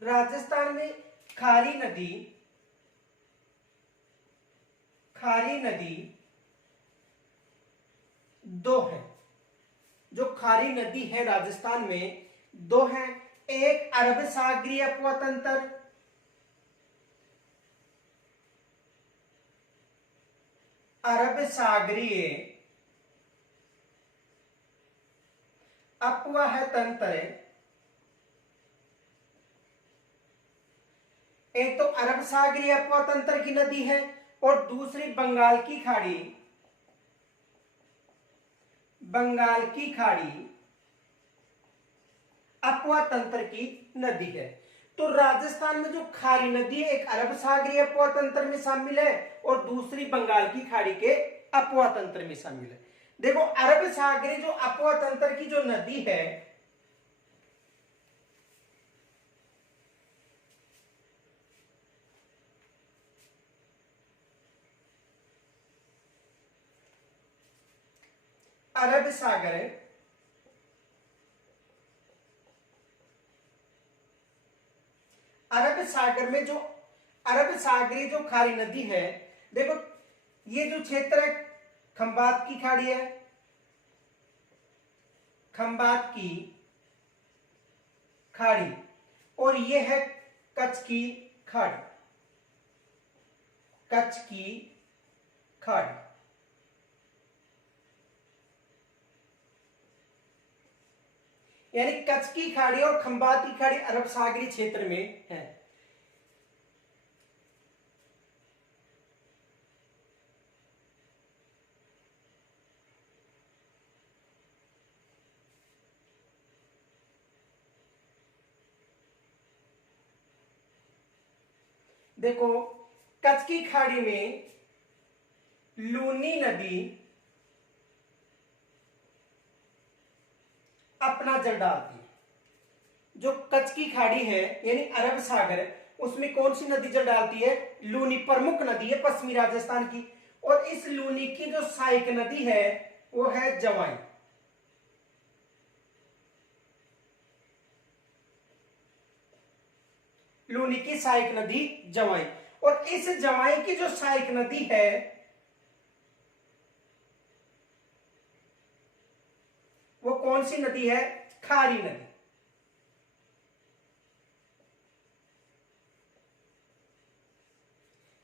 राजस्थान में खारी नदी दो है। जो खारी नदी है राजस्थान में दो है। एक अरब सागरीय अपतंत्र, अरब सागरीय अपवाह तंत्र, एक तो अरब सागरीय अपतंत्र की नदी है और दूसरी बंगाल की खाड़ी अपतंत्र की नदी है। तो राजस्थान में जो खारी नदी है एक अरब सागरीय अपतंत्र में शामिल है और दूसरी बंगाल की खाड़ी के अपतंत्र में शामिल है। देखो अरब सागरीय जो अपतंत्र की जो नदी है, अरब सागर में जो अरब सागरीय जो खारी नदी है, देखो ये जो क्षेत्र है खंबात की खाड़ी है, खंबात की खाड़ी, और ये है कच्छ की खाड़ी, कच्छ की खाड़ी। यानी कच्छ की खाड़ी और खंबात की खाड़ी अरब सागरीय क्षेत्र में है। देखो कच्छ की खाड़ी में लूनी नदी अपना जल डालती है। जो कच्छ की खाड़ी है यानी अरब सागर, उसमें कौन सी नदी जल डालती है? लूनी, प्रमुख नदी है पश्चिमी राजस्थान की। और इस लूनी की जो सहायक नदी है वो है जवाई। लूनी की सहायक नदी जवाई, और इस जवाई की जो सहायक नदी है वो कौन सी नदी है? खारी नदी।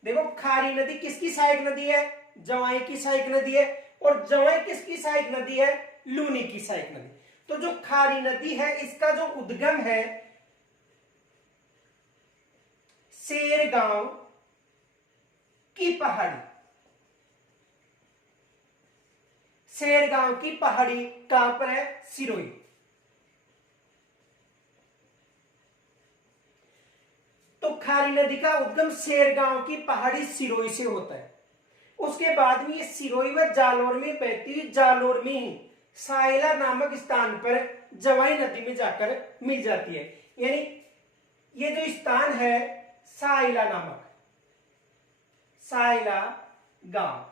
देखो खारी नदी किसकी सहायक नदी है? जवाई की सहायक नदी है। और जवाई किसकी सहायक नदी है? लूनी की सहायक नदी। तो जो खारी नदी है इसका जो उद्गम है शेरगांव की पहाड़ी, शेरगांव की पहाड़ी कहां पर है? सिरोही। तो खारी नदी का उद्गम शेरगांव की पहाड़ी सिरोही से होता है। उसके बाद में ये सिरोही व जालोर में बहती हुई जालोर में ही साइला नामक स्थान पर जवाई नदी में जाकर मिल जाती है। यानी ये जो स्थान है साइला नामक, साइला गांव,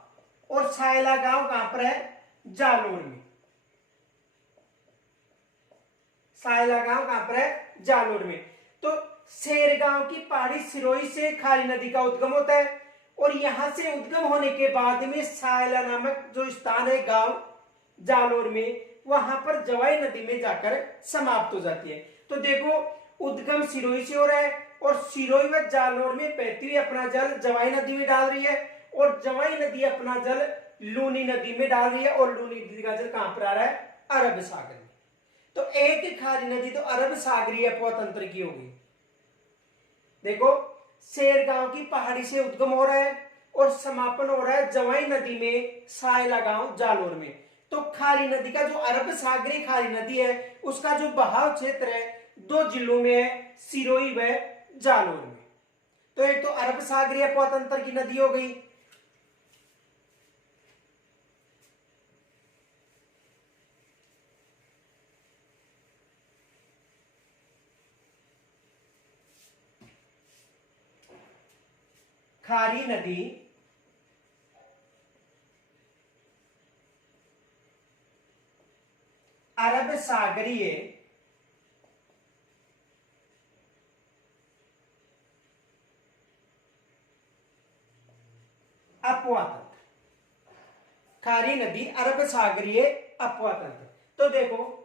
और साइला गांव कहां पर है? जालोर में। साइला गांव कहां पर है? जालोर में। तो शेरगांव की पहाड़ी सिरोही से खारी नदी का उद्गम होता है और यहां से उद्गम होने के बाद में सायला नामक जो स्थान है गांव जालोर में, वहां पर जवाई नदी में जाकर समाप्त हो जाती है। तो देखो उद्गम सिरोही से हो रहा है और सिरोही व जालोर में बहती हुई अपना जल जवाई नदी में डाल रही है और जवाई नदी अपना जल लूनी नदी में डाल रही है और लूनी नदी का जल कहां पर आ रहा है? अरब सागर में। तो एक खारी नदी तो अरब सागरीय अपतंत्र की होगी। देखो शेरगांव की पहाड़ी से उद्गम हो रहा है और समापन हो रहा है जवाई नदी में सायला गांव जालोर में। तो खारी नदी का जो अरब सागरीय खारी नदी है उसका जो बहाव क्षेत्र है दो जिलों में है, सिरोही व जालोर में। तो एक तो अरब सागरीय अपतंत्र की नदी हो गई, खारी नदी अरब सागरीय अपवा तंत्र, खारी नदी अरब सागरीय अपवा तंत्र। तो देखो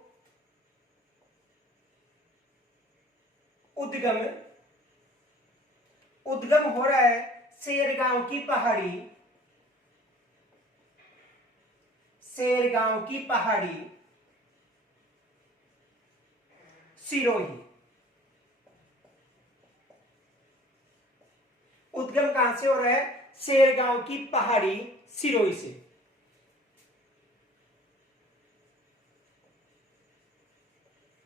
उद्गम हो रहा है सेरगांव की पहाड़ी, सेरगांव की पहाड़ी सिरोही। उद्गम कहां से हो रहा है? सेरगांव की पहाड़ी सिरोही से।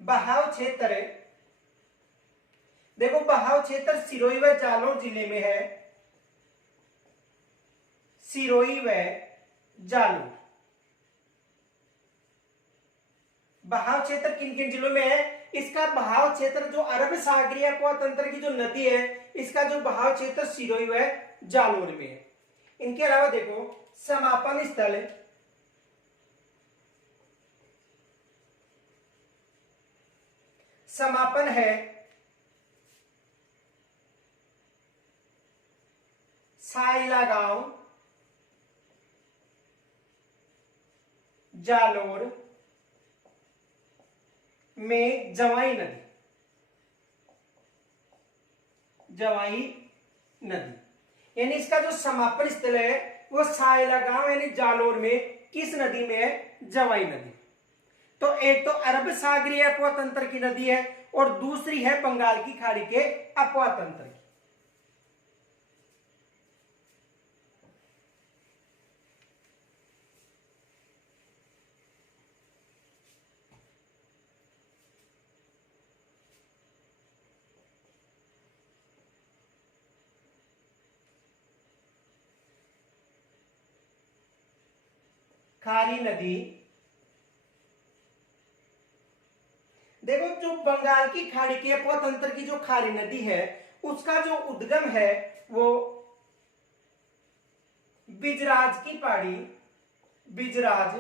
बहाव क्षेत्र, देखो बहाव क्षेत्र सिरोही व जालौर जिले में है, सिरोही व जालौर। बहाव क्षेत्र किन किन जिलों में है? इसका बहाव क्षेत्र जो अरब सागरीय अपवा तंत्र की जो नदी है, इसका जो बहाव क्षेत्र सिरोही व जालौर में है। इनके अलावा देखो समापन स्थल, समापन है साइला गांव, जालोर में जवाई नदी, जवाई नदी। यानी इसका जो समापन स्थल है वो साइला गांव यानी जालोर में किस नदी में है? जवाई नदी। तो एक तो अरब सागरीय अपवा तंत्र की नदी है और दूसरी है बंगाल की खाड़ी के अपवा तंत्र की। खारी नदी, देखो जो बंगाल की खाड़ी के अपवा तंत्र की जो खारी नदी है उसका जो उद्गम है वो बिजराज की पहाड़ी, बिजराज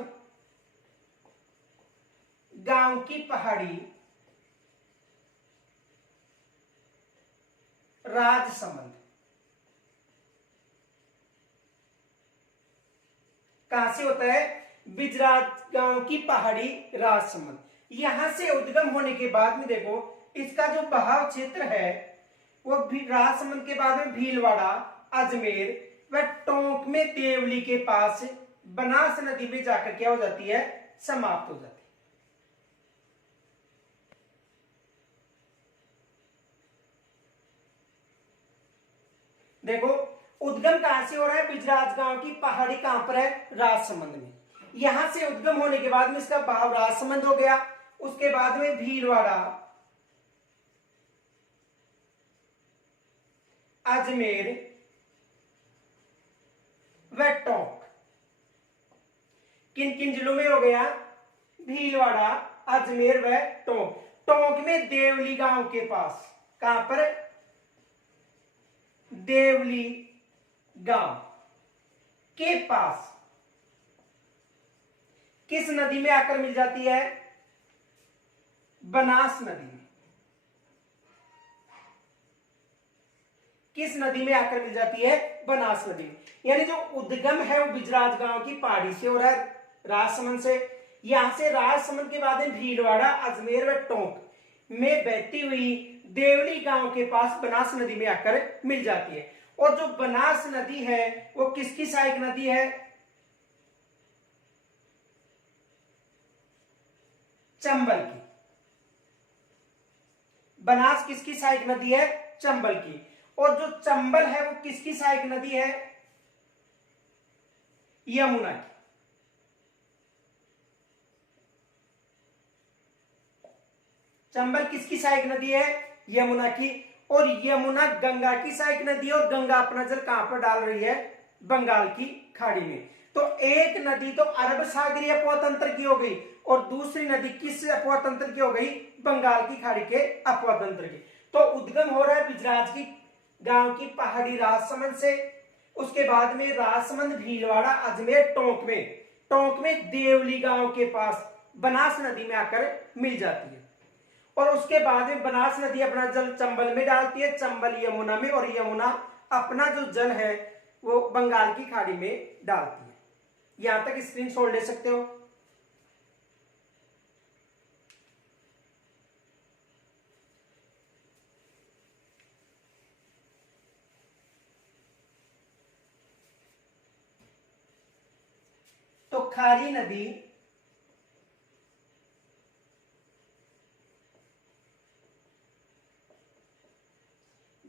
गांव की पहाड़ी राजसमंद। कहां से होता है? बिजराज गांव की पहाड़ी राजसमंद। यहां से उद्गम होने के बाद में देखो इसका जो बहाव क्षेत्र है वो राजसमंद के बाद में भीलवाड़ा, अजमेर व टोंक में देवली के पास बनास नदी में जाकर क्या हो जाती है? समाप्त हो जाती है। देखो उद्गम कहां से हो रहा है? बिजराज गांव की पहाड़ी कहां पर है? राजसमंद में। यहां से उद्गम होने के बाद में इसका बहाव राजसमंद हो गया, उसके बाद में भीलवाड़ा, अजमेर व टोंक। किन किन जिलों में हो गया? भीलवाड़ा, अजमेर व टोंक। टोंक में देवली गांव के पास, कहां पर? देवली गांव के पास किस नदी में आकर मिल जाती है? बनास नदी में। किस नदी में आकर मिल जाती है? बनास नदी में। यानी जो उद्गम है वो बिजराज गांव की पहाड़ी से हो रहा है, राजसमंद से। यहां से राजसमंद के बाद में भीलवाड़ा, अजमेर व टोंक में बहती हुई देवली गांव के पास बनास नदी में आकर मिल जाती है। और जो बनास नदी है वो किसकी सहायक नदी है? चंबल की। बनास किसकी सहायक नदी है? चंबल की। और जो चंबल है वो किसकी सहायक नदी है? यमुना की। चंबल किसकी सहायक नदी है? यमुना की। और यमुना गंगा की सहायक नदी है और गंगा अपना जल कहां पर डाल रही है? बंगाल की खाड़ी में। तो एक नदी तो अरब सागरीय अपवा तंत्र की हो गई और दूसरी नदी किस अपवा तंत्र की हो गई? बंगाल की खाड़ी के अपवा तंत्र की। तो उद्गम हो रहा है बिजराज की गांव की पहाड़ी राजसमंद से, उसके बाद में राजसमंद, भीलवाड़ा, अजमेर, टोंक में देवली गांव के पास बनास नदी में आकर मिल जाती है। और उसके बाद में बनास नदी अपना जल चंबल में डालती है, चंबल यमुना में, और यमुना अपना जो जल है वो बंगाल की खाड़ी में डालती है। यहां तक स्क्रीनशॉट ले सकते हो। तो खारी नदी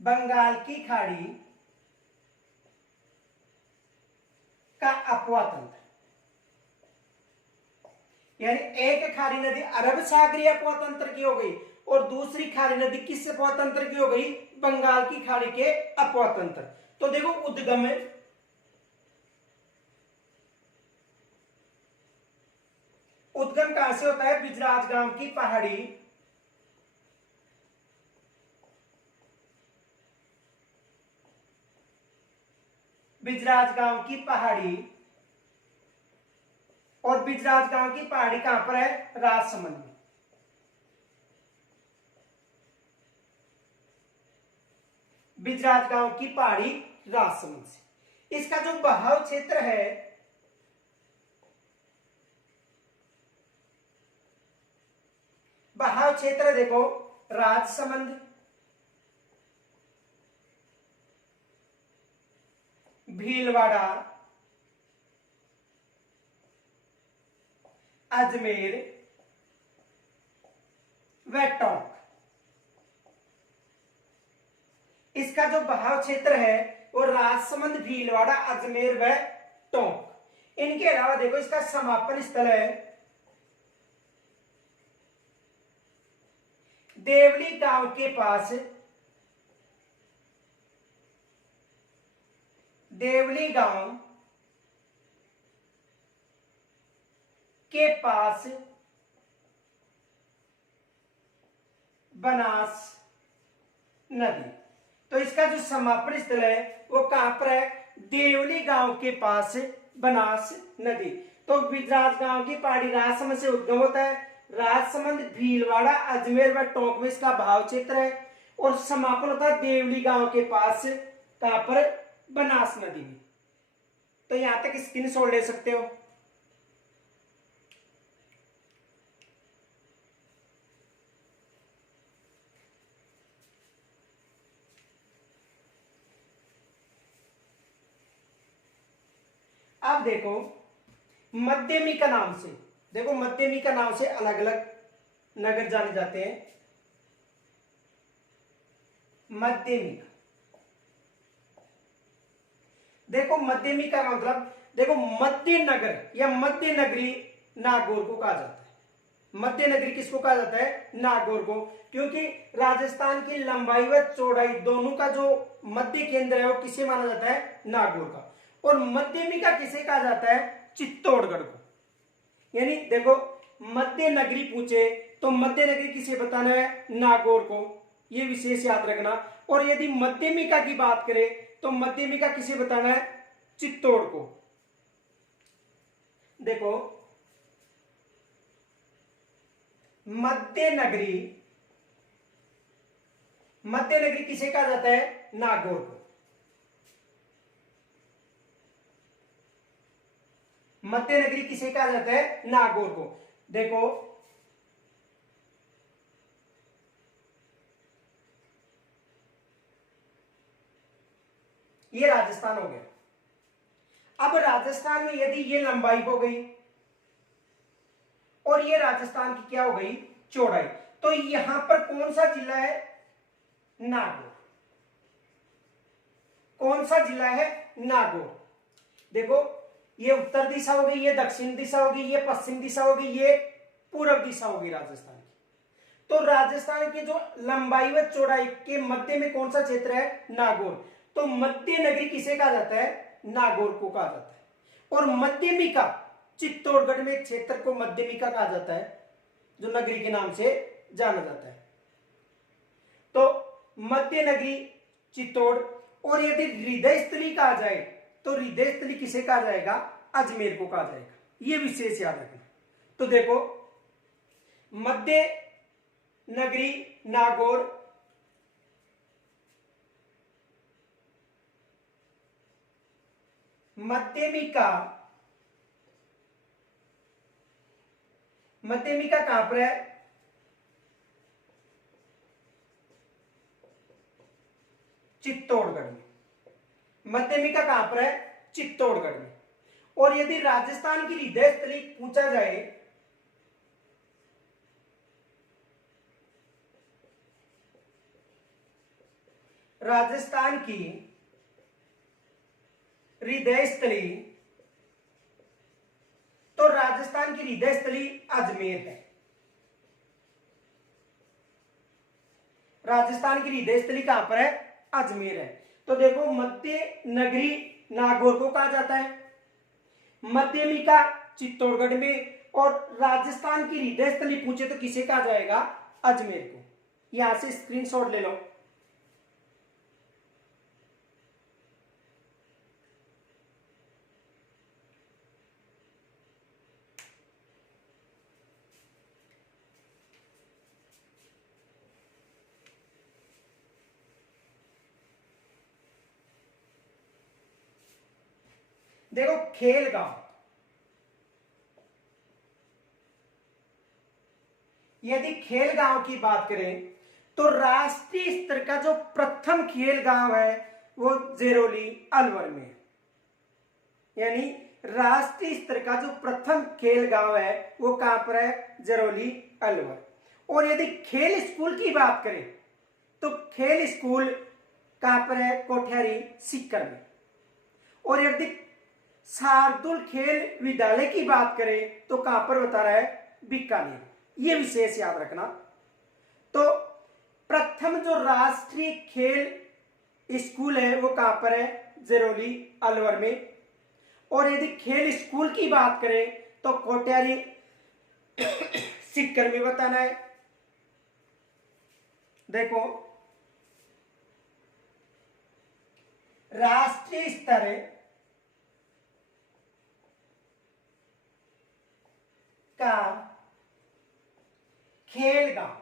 बंगाल की खाड़ी का अपवा तंत्र, यानी एक खारी नदी अरब सागरीय अपवा तंत्र की हो गई और दूसरी खारी नदी किस अपवा तंत्र की हो गई, बंगाल की खाड़ी के अपवा तंत्र। तो देखो उद्गम कहां से होता है, बिजराजगांव की पहाड़ी बिजराजगांव की पहाड़ी, और बिजराजगांव की पहाड़ी कहां पर है, राजसमंद में। बिजराजगांव की पहाड़ी राजसमंद से। इसका जो बहाव क्षेत्र है, बहाव क्षेत्र देखो, राजसमंद, भीलवाड़ा, अजमेर व टोंक। इसका जो बहाव क्षेत्र है वो राजसमंद, भीलवाड़ा, अजमेर व टोंक। इनके अलावा देखो इसका समापन स्थल है देवली गांव के पास, देवली गांव के पास बनास नदी। तो इसका जो समापन स्थल है वो कहां पर है, देवली गांव के पास बनास नदी। तो बिजराजगांव की पहाड़ी राजसमंद से उद्गम होता है, राजसमंद, भीलवाड़ा, अजमेर व टोंक में इसका भाव क्षेत्र है, और समापन होता है देवली गांव के पास, कहां पर, बनास नदी में। तो यहां तक स्क्रीनशॉट ले सकते हो। अब देखो मध्यमिका नाम से, देखो मध्यमिका नाम से अलग अलग नगर जाने जाते हैं। मध्यमिका, देखो मध्यमिका का मतलब, देखो मध्य नगर या मध्य नगरी नागौर को कहा जाता है। मध्य नगरी किसको कहा जाता है, नागौर को, क्योंकि राजस्थान की लंबाई व चौड़ाई दोनों का जो मध्य केंद्र है वो किसे माना जाता है, नागौर का। और मध्यमिका किसे कहा जाता है, चित्तौड़गढ़ को। यानी देखो मध्य नगरी पूछे तो मध्य नगरी किसे बताना है, नागौर को, ये विशेष याद रखना। और यदि मध्यमिका की बात करें तो मध्यमिका किसे बताना है, चित्तौड़ को। देखो मध्य नगरी, मध्य नगरी किसे कहा जाता है, नागौर को। मध्य नगरी किसे कहा जाता है, नागौर को। देखो ये राजस्थान हो गया। अब राजस्थान में यदि ये लंबाई हो गई और ये राजस्थान की क्या हो गई, चौड़ाई, तो यहां पर कौन सा जिला है, नागौर। कौन सा जिला है, नागौर। देखो ये उत्तर दिशा होगी, ये दक्षिण दिशा होगी, ये पश्चिम दिशा होगी, ये पूर्व दिशा होगी राजस्थान की। तो राजस्थान की जो लंबाई व चौड़ाई के मध्य में कौन सा क्षेत्र है, नागौर। तो मध्य नगरी किसे कहा जाता है, नागौर को कहा जाता है। और मध्यमिका, चित्तौड़गढ़ में एक क्षेत्र को मध्यमिका कहा जाता है जो नगरी के नाम से जाना जाता है। तो मध्य नगरी चित्तौड़। और यदि हृदय स्थली कहा जाए तो हृदय स्थली किसे कहा जाएगा, अजमेर को कहा जाएगा। यह विशेष याद रखना। तो देखो मध्य नगरी नागौर, मध्यमिका, मध्यमिका कहां पर है? चित्तौड़गढ़ में। मध्यमिका कहां पर है? चित्तौड़गढ़ में। और यदि राजस्थान की हृदय स्थली पूछा जाए, राजस्थान की हृदय स्थली, तो राजस्थान की हृदय स्थली अजमेर है। राजस्थान की हृदय स्थली कहां पर है? अजमेर है। तो देखो, मध्य नगरी नागौर को कहा जाता है, मध्यमिका चित्तौड़गढ़ में, और राजस्थान की हृदय स्थली पूछे तो किसे कहा जाएगा? अजमेर को। यहां से स्क्रीनशॉट ले लो। देखो, खेलगांव, यदि खेलगांव की बात करें तो राष्ट्रीय स्तर का जो प्रथम खेलगांव है वो जेरोली अलवर में है। यानी राष्ट्रीय स्तर का जो प्रथम खेल गांव है वो कहां पर है? जरौली अलवर। और यदि खेल स्कूल की बात करें तो खेल स्कूल कहां पर है? कोठियारी सीकर में। और यदि शार्दुल खेल विद्यालय की बात करें तो कहां पर बता रहा है? बीकानेर। ये विशेष याद रखना। तो प्रथम जो राष्ट्रीय खेल स्कूल है वो कहां पर है? जरौली अलवर में। और यदि खेल स्कूल की बात करें तो कोठियारी सीकर में बताना है। देखो, राष्ट्रीय स्तर का खेल गांव,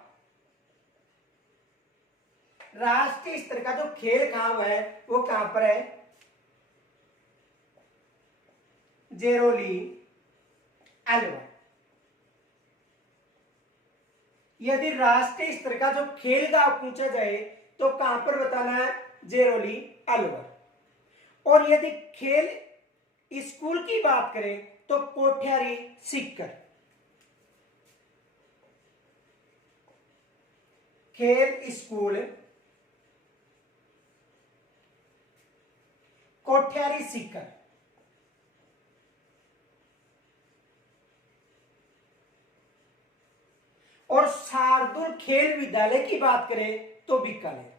राष्ट्रीय स्तर का जो खेल गांव है वो कहां पर है? जेरोली अलवर। यदि राष्ट्रीय स्तर का जो खेल गांव पूछा जाए तो कहां पर बताना है? जेरोली अलवर। और यदि खेल स्कूल की बात करें तो कोठियारी सीकर। खेल स्कूल कोठियारी सीकर। और शार्दुल खेल विद्यालय की बात करें तो बीकानेर।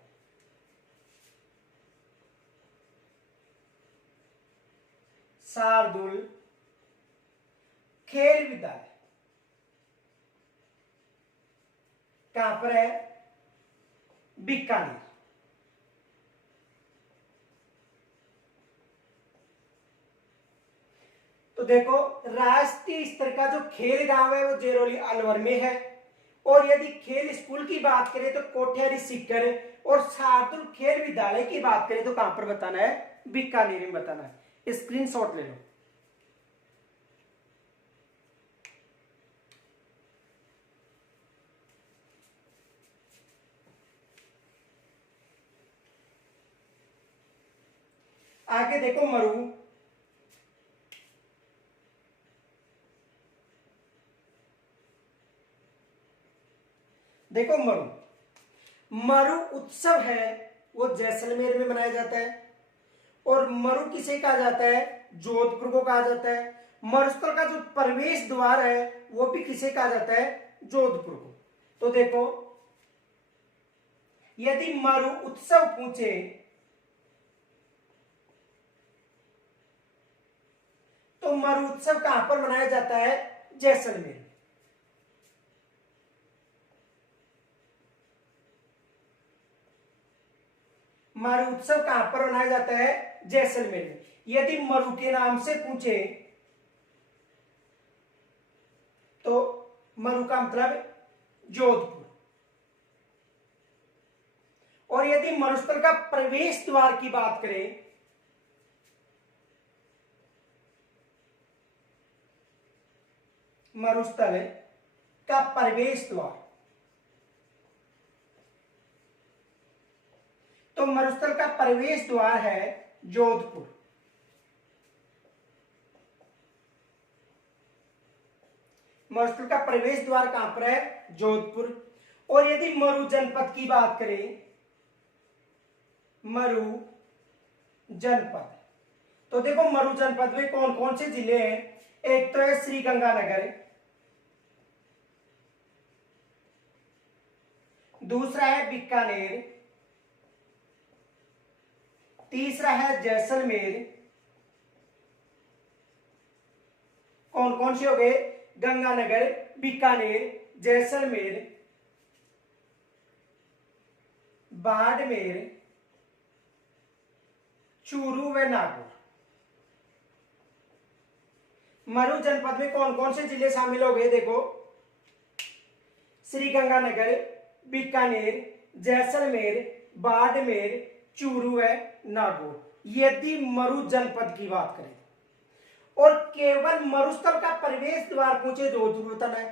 शार्दुल खेल विद्यालय कहां पर है? बीकानेर। तो देखो, राष्ट्रीय स्तर का जो खेल गांव है वो जेरोली अलवर में है। और यदि खेल स्कूल की बात करें तो कोठियारी सीकर। और शार्दुल खेल विद्यालय की बात करें तो कहां पर बताना है? बीकानेर में बताना है। स्क्रीनशॉट ले लो। आगे देखो, मरु। देखो, मरु उत्सव है वो जैसलमेर में मनाया जाता है। और मरु किसे कहा जाता है? जोधपुर को कहा जाता है। मरुस्थल का जो प्रवेश द्वार है वो भी किसे कहा जाता है? जोधपुर को। तो देखो, यदि मरु उत्सव पूछे तो मरु उत्सव कहां पर मनाया जाता है? जैसलमेर। मरु उत्सव कहां पर मनाया जाता है? जैसलमेर में। यदि मरु के नाम से पूछे तो मरु का मतलब जोधपुर। और यदि मरुस्थल का प्रवेश द्वार की बात करें मरुस्थल का प्रवेश द्वार। तो मरुस्थल का प्रवेश द्वार है जोधपुर। मरुस्थल का प्रवेश द्वार कहां पर है? जोधपुर। और यदि मरु जनपद की बात करें, मरु जनपद, तो देखो मरु जनपद में कौन कौन से जिले हैं? एक तो है श्रीगंगानगर, दूसरा है बीकानेर, तीसरा है जैसलमेर। कौन कौन से हो गए? गंगानगर, बीकानेर, जैसलमेर, बाड़मेर, चूरू व नागौर। मरु जनपद में कौन कौन से जिले शामिल हो गए? देखो, श्रीगंगानगर, बीकानेर, जैसलमेर, बाड़मेर, चूरू व नागौर। यदि मरु जनपद की बात करें और केवल मरुस्थल का प्रवेश द्वार पूछे जोधपुर बताना है,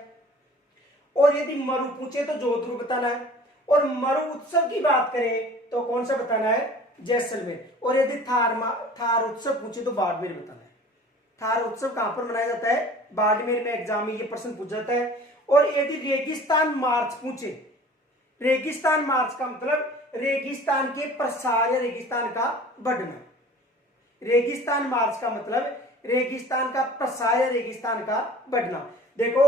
और यदि मरु पूछे तो जोधपुर बताना है, और मरु उत्सव की बात करें तो कौन सा बताना है? जैसलमेर। और यदि थार उत्सव पूछे तो बाड़मेर बताना है। थार उत्सव कहां पर मनाया जाता है? बाड़मेर में एग्जाम में ये प्रश्न पूछा जाता है। और यदि रेगिस्तान मार्च पूछे, रेगिस्तान मार्च का मतलब रेगिस्तान के प्रसार या रेगिस्तान का बढ़ना। रेगिस्तान मार्च का मतलब रेगिस्तान का प्रसार या रेगिस्तान का बढ़ना। देखो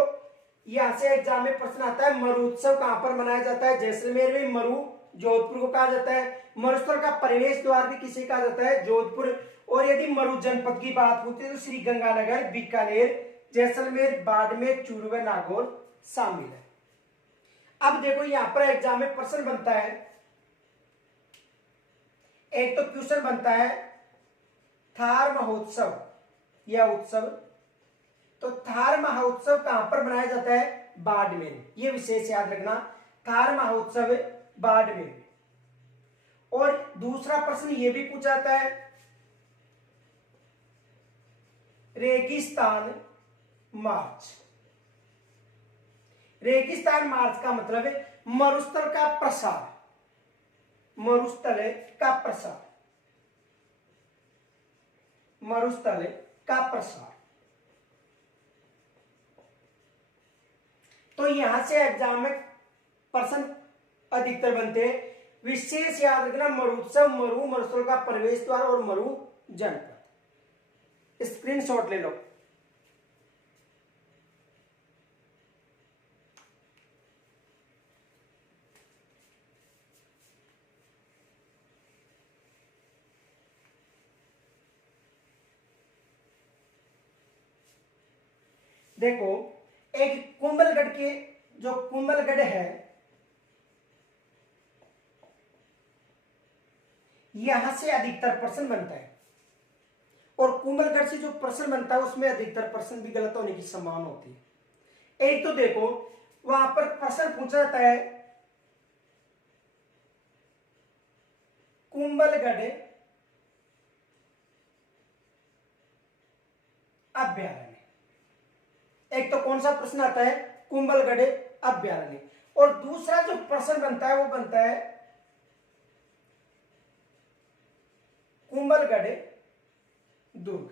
यहां से एग्जाम में प्रश्न आता है, मरु उत्सव कहां पर मनाया जाता है? जैसलमेर में। मरु जोधपुर को कहा जाता है। मरुस्थल का प्रवेश द्वार भी किसे कहा जाता है? जोधपुर। और यदि मरु जनपद की बात होती है तो श्रीगंगानगर, बीकानेर, जैसलमेर, बाड़मेर, चूरू व नागौर शामिल है। अब देखो यहां पर एग्जाम में प्रश्न बनता है, एक तो क्वेश्चन बनता है थार महोत्सव या उत्सव, तो थार महोत्सव कहां पर मनाया जाता है? बाड़मेर। ये विशेष याद रखना, थार महोत्सव बाड़मेर। और दूसरा प्रश्न ये भी पूछा जाता है, रेगिस्तान मार्च। रेगिस्तान मार्च का मतलब है मरुस्थल का प्रसार, मरुस्थल का प्रसार, मरुस्थल का प्रसार। तो यहां से एग्जाम में प्रश्न अधिकतर बनते हैं। विशेष याद रखना, मरुत्सव, मरु, मरुस्थल का प्रवेश द्वार और मरु जनपद। स्क्रीनशॉट ले लो। देखो एक कुंभलगढ़ के, जो कुंभलगढ़ है, यहां से अधिकतर प्रश्न बनता है। और कुंभलगढ़ से जो प्रश्न बनता है उसमें अधिकतर प्रश्न भी गलत होने की संभावना होती है। एक तो देखो वहां पर प्रश्न पूछा जाता है कुंभलगढ़ अभ्यारण्य। एक तो कौन सा प्रश्न आता है? कुंभलगढ़ अभ्यारण्य। और दूसरा जो प्रश्न बनता है वो बनता है कुंभलगढ़ दुर्ग।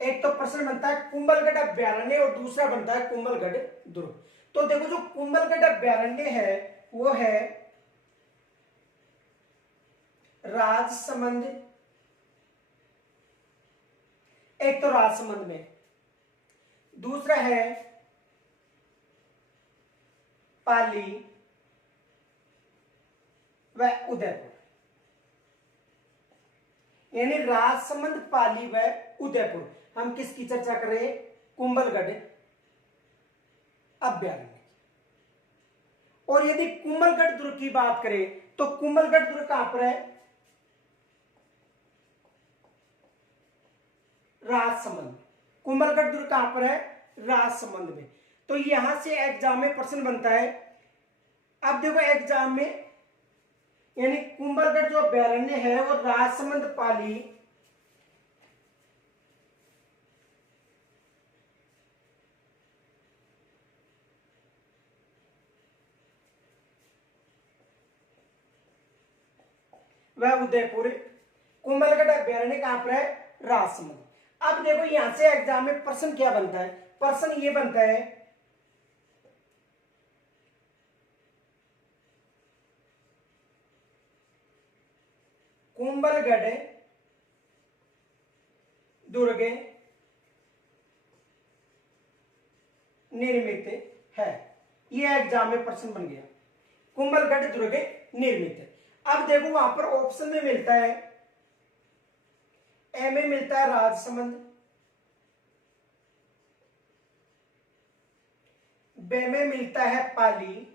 एक तो प्रश्न बनता है कुंभलगढ़ अभ्यारण्य और दूसरा बनता है कुंभलगढ़ दुर्ग। तो देखो जो कुंभलगढ़ अभ्यारण्य है वो है राजसमंद, एक तो राजसमंद में, दूसरा है पाली व उदयपुर। यानी राजसमंद, पाली व उदयपुर। हम किसकी चर्चा कर रहे हैं? कुंभलगढ़ अभ्यारण्य। और यदि कुंभलगढ़ दुर्ग की बात करें तो कुंभलगढ़ दुर्ग कहां पर है? राजसमंद। कुंभलगढ़ दुर्ग कहां पर है? राजसमंद में। तो यहां से एग्जाम में प्रश्न बनता है। अब देखो एग्जाम में, यानी कुंभलगढ़ जो अभ्यारण्य है वो राजसमंद, पाली वह उदयपुर। कुंभलगढ़ अभ्यारण्य कहां पर है? राजसमंद। अब देखो यहां से एग्जाम में प्रश्न क्या बनता है? प्रश्न ये बनता है कुंभलगढ़ दुर्ग निर्मित है। यह एग्जाम में प्रश्न बन गया, कुंभलगढ़ दुर्ग निर्मित है। अब देखो वहां पर ऑप्शन में मिलता है, ए में मिलता है राजसमंद, बे में मिलता है पाली,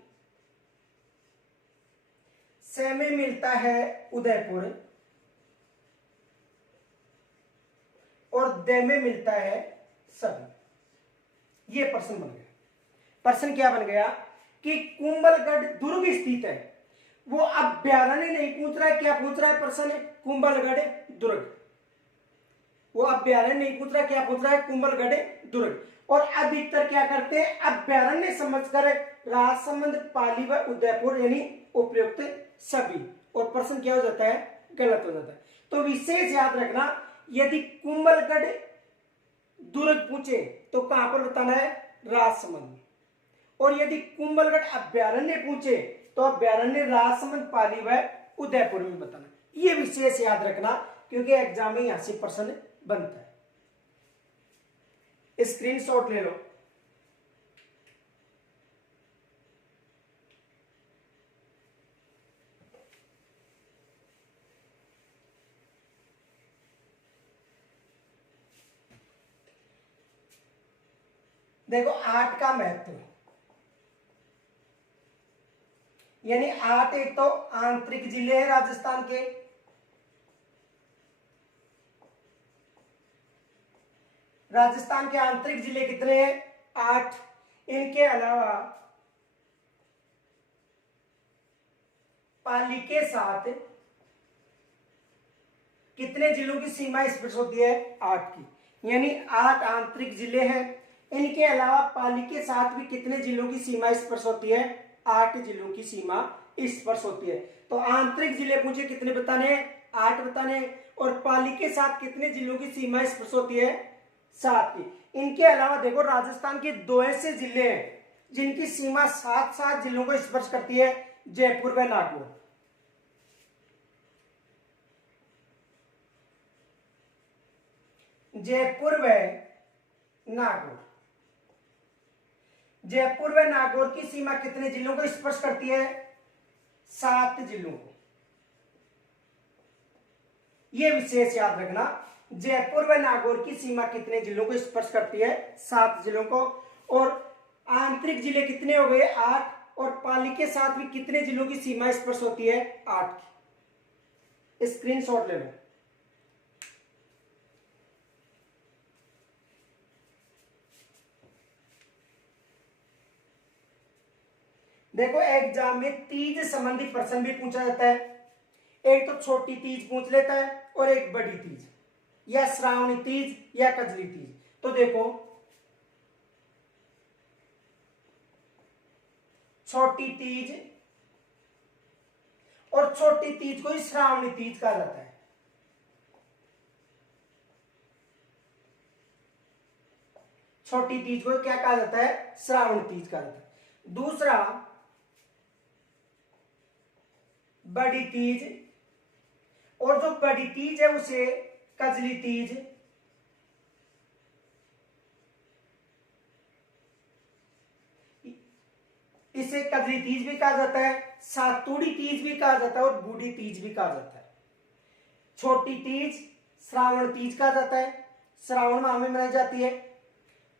से में मिलता है उदयपुर और दे में मिलता है सभी। ये प्रश्न बन गया। प्रश्न क्या बन गया कि कुंभलगढ़ दुर्ग स्थित है। वो अभ्यारण्य नहीं पूछ रहा है, क्या पूछ रहा है प्रश्न? कुंभलगढ़ दुर्ग। वो अभ्यारण्य नहीं पूछ रहा, क्या पूछ रहा है? कुंभलगढ़ दुर्ग। और अधिकतर क्या करते हैं? अभ्यारण्य समझकर राजसमंद, पाली व उदयपुर यानी उपयुक्त सभी, और प्रश्न क्या हो जाता है? गलत हो जाता है। तो विशेष याद रखना, यदि कुंभलगढ़ दुर्ग पूछे तो कहां पर बताना है? राजसमंद। और यदि कुंभलगढ़ अभ्यारण्य पूछे तो अभ्यारण्य राजसमंद, पाली व उदयपुर में बताना। ये विशेष याद रखना क्योंकि एग्जाम में यहां से प्रश्न बनता है। स्क्रीनशॉट ले लो। देखो 8 का महत्व, यानी 8 एक तो आंतरिक जिले हैं राजस्थान के, राजस्थान के आंतरिक जिले कितने हैं? 8। इनके अलावा पाली के साथ कितने जिलों की सीमा स्पर्श होती है? 8 की, यानी 8 आंतरिक जिले हैं। इनके अलावा पाली के साथ भी कितने जिलों की सीमा स्पर्श होती है? 8 जिलों की सीमा स्पर्श होती है। तो आंतरिक जिले पूछे कितने बताने? 8 बताने। और पाली के साथ कितने जिलों की सीमा स्पर्श होती है? 7 की। इनके अलावा देखो राजस्थान के 2 ऐसे जिले हैं जिनकी सीमा 7-7 जिलों को स्पर्श करती है, जयपुर व नागौर। जयपुर व नागौर। जयपुर व नागौर की सीमा कितने जिलों को स्पर्श करती है? 7 जिलों को। यह विशेष याद रखना, जयपुर व नागौर की सीमा कितने जिलों को स्पर्श करती है? 7 जिलों को। और आंतरिक जिले कितने हो गए? 8। और पाली के साथ भी कितने जिलों की सीमा स्पर्श होती है? 8 की। स्क्रीनशॉट ले लो। देखो एग्जाम में तीज संबंधी प्रश्न भी पूछा जाता है। एक तो छोटी तीज पूछ लेता है और एक बड़ी तीज, या श्रावणी तीज या कजली तीज। तो देखो छोटी तीज, और छोटी तीज को ही श्रावणी तीज कहा जाता है। छोटी तीज को क्या कहा जाता है? श्रावण तीज कहा जाता है। दूसरा बड़ी तीज, और जो बड़ी तीज है उसे कजली तीज, इसे कजली तीज भी कहा जाता है, सातुड़ी तीज भी कहा जाता है और बूढ़ी तीज भी कहा जाता है। छोटी तीज श्रावण तीज कहा जाता है, श्रावण माह में मनाई जाती है।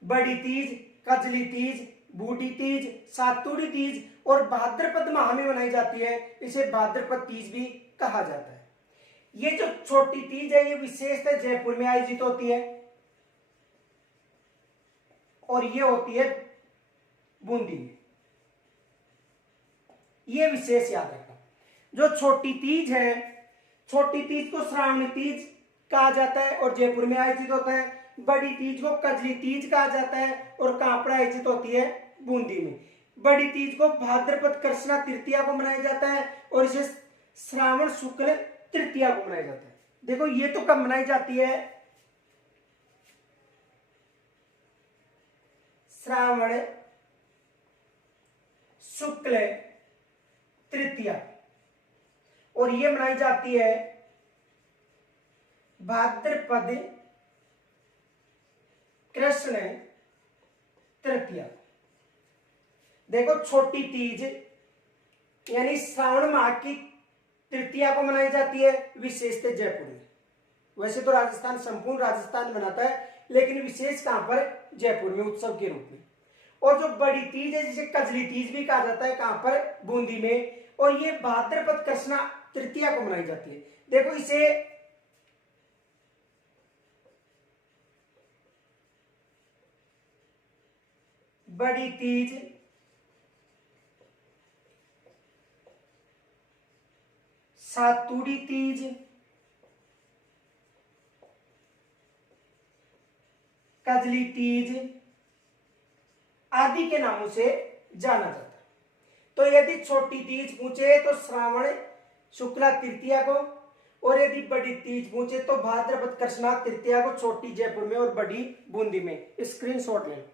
बड़ी तीज कजली तीज, बूढ़ी तीज, सातुड़ी तीज और भाद्रपद माह में मनाई जाती है, इसे भाद्रपद तीज भी कहा जाता है। ये जो छोटी तीज है ये विशेषतः जयपुर में आयोजित होती है और ये होती है बूंदी में। ये विशेष याद रखना। जो छोटी तीज है, छोटी तीज को श्रावणी तीज कहा जाता है और जयपुर में आयोजित होता है। बड़ी तीज को कजली तीज कहा जाता है और कहां पर आयोजित होती है? बूंदी में। बड़ी तीज को भाद्रपद कृष्णा तृतीया को मनाया जाता है और इसे श्रावण शुक्ल तृतीया को मनाया जाता है। देखो ये तो कब मनाई जाती है, श्रावण शुक्ल तृतीया, और ये मनाई जाती है भाद्रपद कृष्ण तृतीया। देखो छोटी तीज यानी श्रावण माह की तृतीया को मनाई जाती है, विशेषतः जयपुर में। वैसे तो राजस्थान, संपूर्ण राजस्थान मनाता है, लेकिन विशेष कहां पर, जयपुर में उत्सव के रूप में। और जो बड़ी तीज है जिसे कजली तीज भी कहा जाता है, कहां पर, बूंदी में, और ये भाद्रपद कृष्ण तृतीया को मनाई जाती है। देखो इसे बड़ी तीज, सातुड़ी तीज, कजली तीज आदि के नामों से जाना जाता है। तो यदि छोटी तीज पूछे तो श्रावण शुक्ला तृतीया को, और यदि बड़ी तीज पूछे तो भाद्रपद कृष्णा तृतीया को, छोटी जयपुर में और बड़ी बूंदी में। स्क्रीनशॉट लें।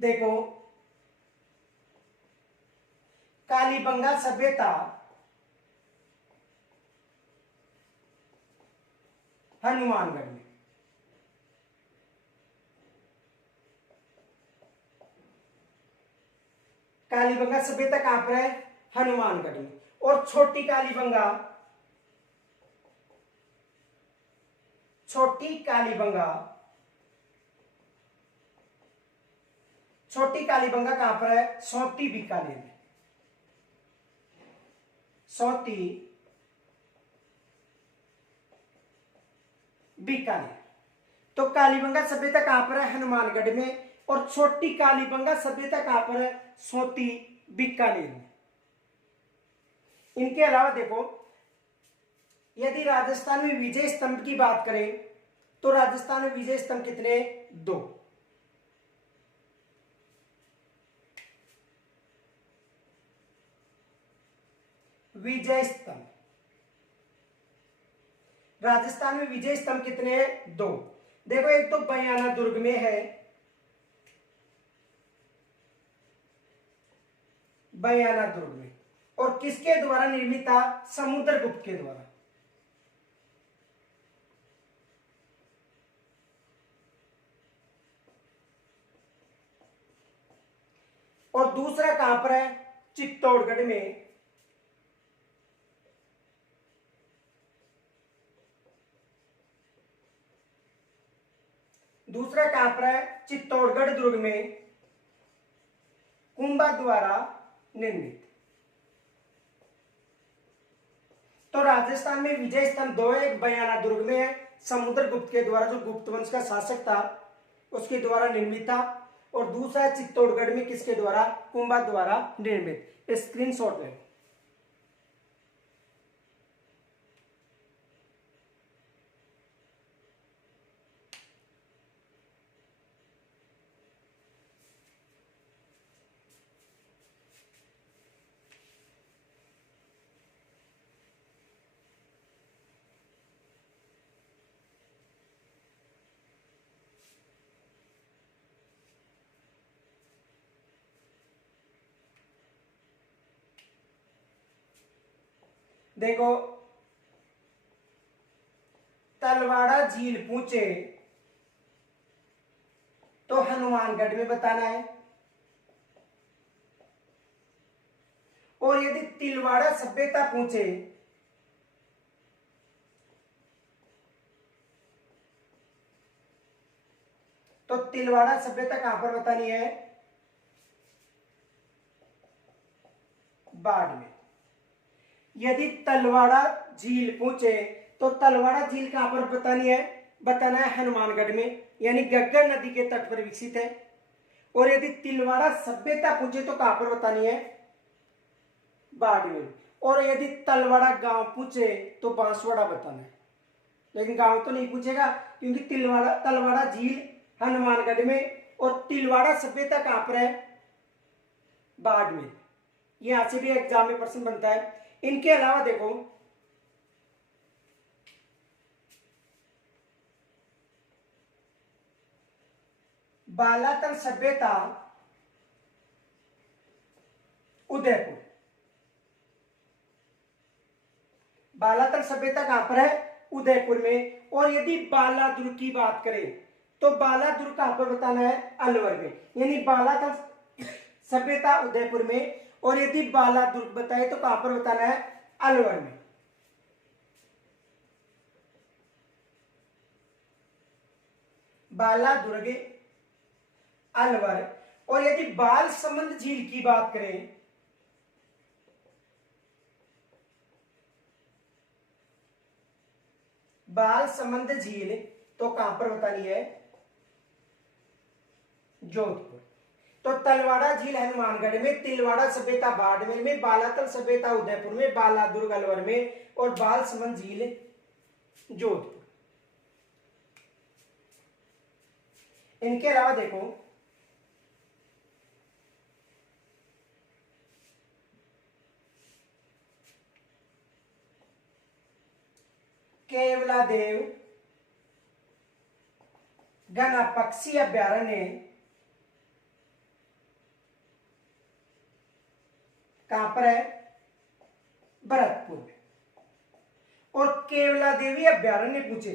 देखो कालीबंगा सभ्यता हनुमानगढ़ में, कालीबंगा सभ्यता कहां पर है, हनुमानगढ़ में। और छोटी कालीबंगा, छोटी कालीबंगा, छोटी कालीबंगा कहां पर है, सौती बीकानेर में, सौती बीकानेर। तो कालीबंगा सभ्यता कहां पर है, हनुमानगढ़ में, और छोटी कालीबंगा सभ्यता कहां पर है, सौती बीकानेर में। इनके अलावा देखो यदि राजस्थान में विजय स्तंभ की बात करें तो राजस्थान में विजय स्तंभ कितने, 2। विजय स्तंभ राजस्थान में विजय स्तंभ कितने हैं, 2। देखो एक तो बयाना दुर्ग में है, बयाना दुर्ग में, और किसके द्वारा निर्मित था, समुद्रगुप्त के द्वारा। और दूसरा कहां पर है, चित्तौड़गढ़ में, दूसरा कहां पर है, चित्तौड़गढ़ दुर्ग में, कुंभा द्वारा निर्मित। तो राजस्थान में विजय स्तंभ 2 है, एक बयाना दुर्ग में है, समुद्रगुप्त के द्वारा, जो गुप्त वंश का शासक था उसके द्वारा निर्मित था, और दूसरा है चित्तौड़गढ़ में, किसके द्वारा, कुंभा द्वारा निर्मित। स्क्रीनशॉट लें। देखो तलवाड़ा झील पूछे तो हनुमानगढ़ में बताना है, और यदि तिलवाड़ा सभ्यता पूछे तो तिलवाड़ा सभ्यता कहां पर बतानी है, बाड़मेर। यदि तलवाड़ा झील पूछे तो तलवाड़ा झील कहां पर बताना है हनुमानगढ़ में, यानी गग्गर नदी के तट पर विकसित है। और यदि तिलवाड़ा सभ्यता पूछे तो कहां पर बतानी है, बाड़मेर। और यदि तलवाड़ा गांव पूछे तो बांसवाड़ा बताना है, लेकिन गांव तो नहीं पूछेगा क्योंकि तलवाड़ा झील हनुमानगढ़ में, और तिलवाड़ा सभ्यता कहां पर है, बाड़मेर। यहां से भी एग्जाम में प्रश्न बनता है। इनके अलावा देखो बालातल सभ्यता उदयपुर, बालातल सभ्यता कहां पर है, उदयपुर में। और यदि बालादुर की बात करें तो बालादुर कहां पर बताना है, अलवर में। यानी बालातल सभ्यता उदयपुर में, और यदि बालादुर्ग बताए तो कहां पर बताना है, अलवर में। बालादुर्ग, अलवर। और यदि बाल समंद झील की बात करें, बाल समंद झील तो कहां पर बतानी है, जोधपुर। तो तलवाड़ा झील हनुमानगढ़ में, तिलवाड़ा सभ्यता बाड़मेर में, बालातल सभ्यता उदयपुर में, बालादुर्ग अलवर में, और बाल समंद झील जोधपुर। इनके अलावा देखो केवलादेव गना पक्षी अभ्यारण्य कहां पर है, भरतपुर में। और केवला देवी अभ्यारण्य पूछे,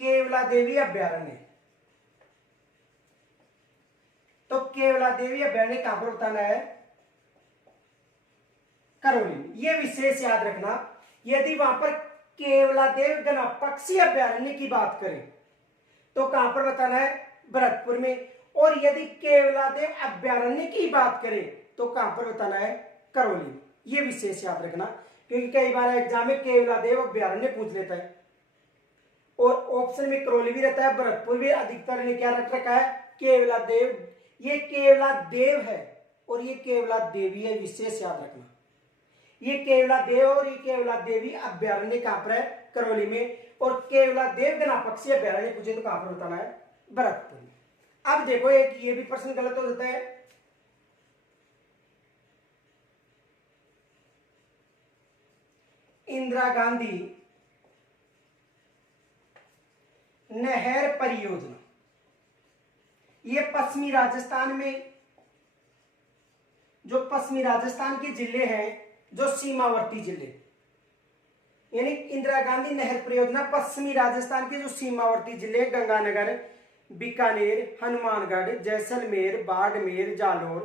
केवला देवी अभ्यारण्य, तो केवला देवी अभ्यारण्य कहां पर बताना है, करौली में। यह विशेष याद रखना, यदि वहां पर केवलादेव गना पक्षी अभ्यारण्य की बात करें तो कहां पर बताना है, भरतपुर में। और यदि केवलादेव अभ्यारण्य की बात करें तो कहां पर बताना है, करौली में। यह विशेष याद रखना, क्योंकि कई बार एग्जाम में केवलादेव अभ्यारण्य पूछ लेता है, और ऑप्शन में करौली भी रहता है, भरतपुर भी। अधिकतर ने क्या रख रखा है, केवलादेव। ये केवलादेव है और ये केवलादेवी है, विशेष याद रखना। ये केवलादेव और ये केवलादेवी अभ्यारण्य कहां पर है, करौली में। और केवलादेव गना पक्षी अभ्यारण्य पूछे तो कहां पर बताना है, भरतपुर में। अब देखो एक ये भी प्रश्न गलत हो जाता है, इंदिरा गांधी नहर परियोजना, ये पश्चिमी राजस्थान में, जो पश्चिमी राजस्थान के जिले हैं, जो सीमावर्ती जिले, यानी इंदिरा गांधी नहर परियोजना पश्चिमी राजस्थान के जो सीमावर्ती जिले, गंगानगर, बीकानेर, हनुमानगढ़, जैसलमेर, बाड़मेर, जालौर,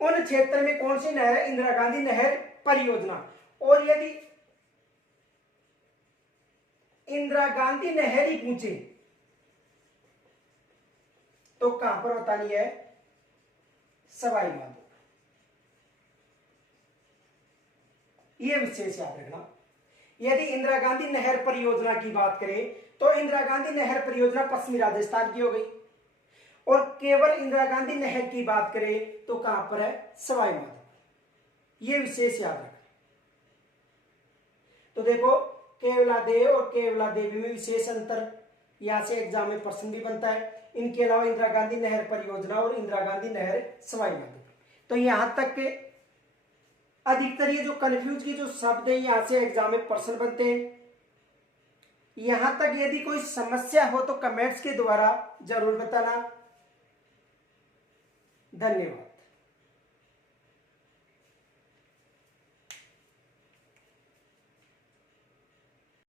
उन क्षेत्र में कौन सी नहर है, इंदिरा गांधी नहर परियोजना। और यदि इंदिरा गांधी नहर ही पूछे तो कहां पर बतानी है, सवाई माधोपुर। यह विशेष याद रखना। यदि इंदिरा गांधी नहर परियोजना की बात करें तो इंदिरा गांधी नहर परियोजना पश्चिमी राजस्थान की हो गई, और केवल इंदिरा गांधी नहर की बात करें तो कहां पर है, सवाई माधोपुर। यह विशेष याद रखना। तो देखो केवलादेव और केवलादेवी में विशेष अंतर, यहां से एग्जाम में प्रश्न भी बनता है। इनके अलावा इंदिरा गांधी नहर परियोजना और इंदिरा गांधी नहर सवाई माधोपुर। तो यहां तक के अधिकतर ये जो कंफ्यूज की जो शब्द है, यहां से एग्जाम में प्रश्न बनते हैं। यहां तक यदि कोई समस्या हो तो कमेंट्स के द्वारा जरूर बताना। धन्यवाद।